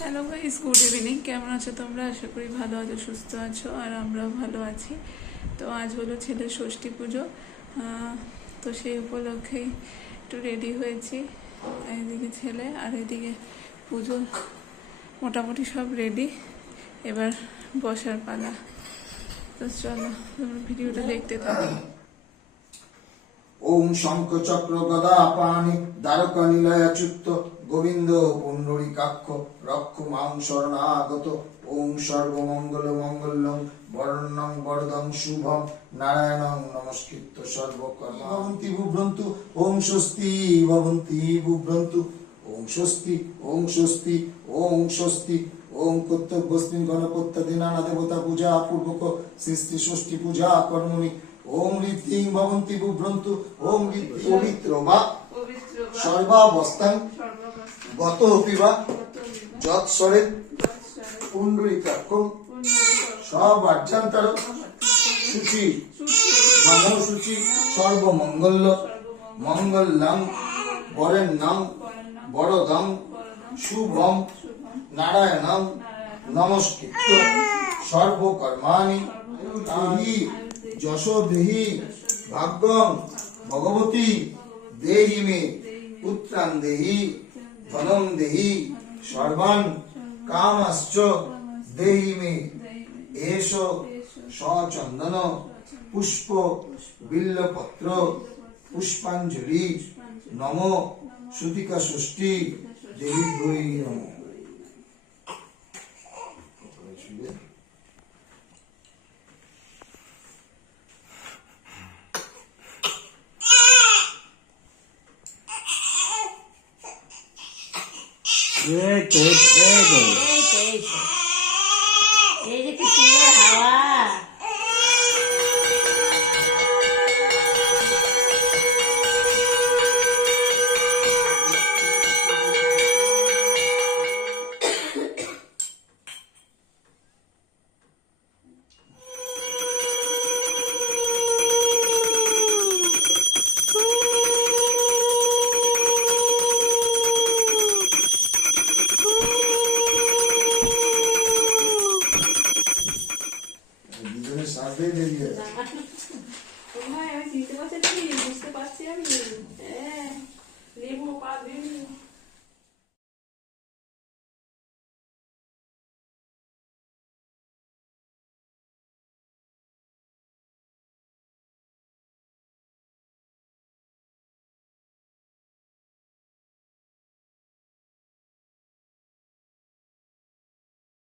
Hello guys good evening কেমন আছো তোমরা? আশা করি ভালো আছো, সুস্থ আছো, আর আমরাও ভালো আছি। তো আজ হলো ছেলের ষষ্ঠী পুজো। তো সেই উপলক্ষেই একটু রেডি হয়েছি। এদিকে ছেলে আর এদিকে পুজো মোটামুটি সব রেডি এবার বসার পালা। তো চলো, তোমরা ভিডিওটা দেখতে থাকো। ওম শঙ্খ চক্র গদা পাণি দ্বারকা নিলয়াচ্যুত গোবিন্দ পুণ্ডরীকাক্ষ রক্ষ মাং শরণাগত ওম সর্বমঙ্গল মঙ্গলং বরণ্যং বরদং শুভম নারায়ণং নমস্কৃত্য সর্বকর্ম। ভবন্তি বুভ্রন্তু ওম স্বস্তি ভবন্তি বুভ্রন্তু ওম স্বস্তি ওম স্বস্তি ওম স্বস্তি। ওম কর্তব্যস্মিন গণপত্যাদিনানা দেবতা পূজা পূর্বক সৃষ্টি ষষ্ঠী পূজা কর্মণি। ওম ঋদ্ধিং ভবন্তি বুভ্রন্তু ওম ঋদ্ধি পবিত্র বা সর্বাবস্থান। গত পিবা যৎসরে। পুণ্ডরীকাক্ষম সব আর্যান্তর শুচি নম শুচি সর্বমঙ্গল। মঙ্গলং বরেণ্যং বরদং। শুভম। নারায়ণং। নমস্কৃত সর্বকর্মাণি। যশো দেহি ভাগ্যং ভগবতী দেহি মে, পুত্রাং দেহি, ধনং দেহি, সর্বান কামাশ্চ দেহি মে। এষ সচন্দন, পুষ্প বিল্লপত্র, পুষ্পাঞ্জলি, নম, সুতিকা ষষ্ঠী দেবী নম। এই তো এই তো এই তো এই যে কি সুন্দর হাওয়া দুজনে সাজতেই দেরি আছে। বুঝতে পারছি আমি।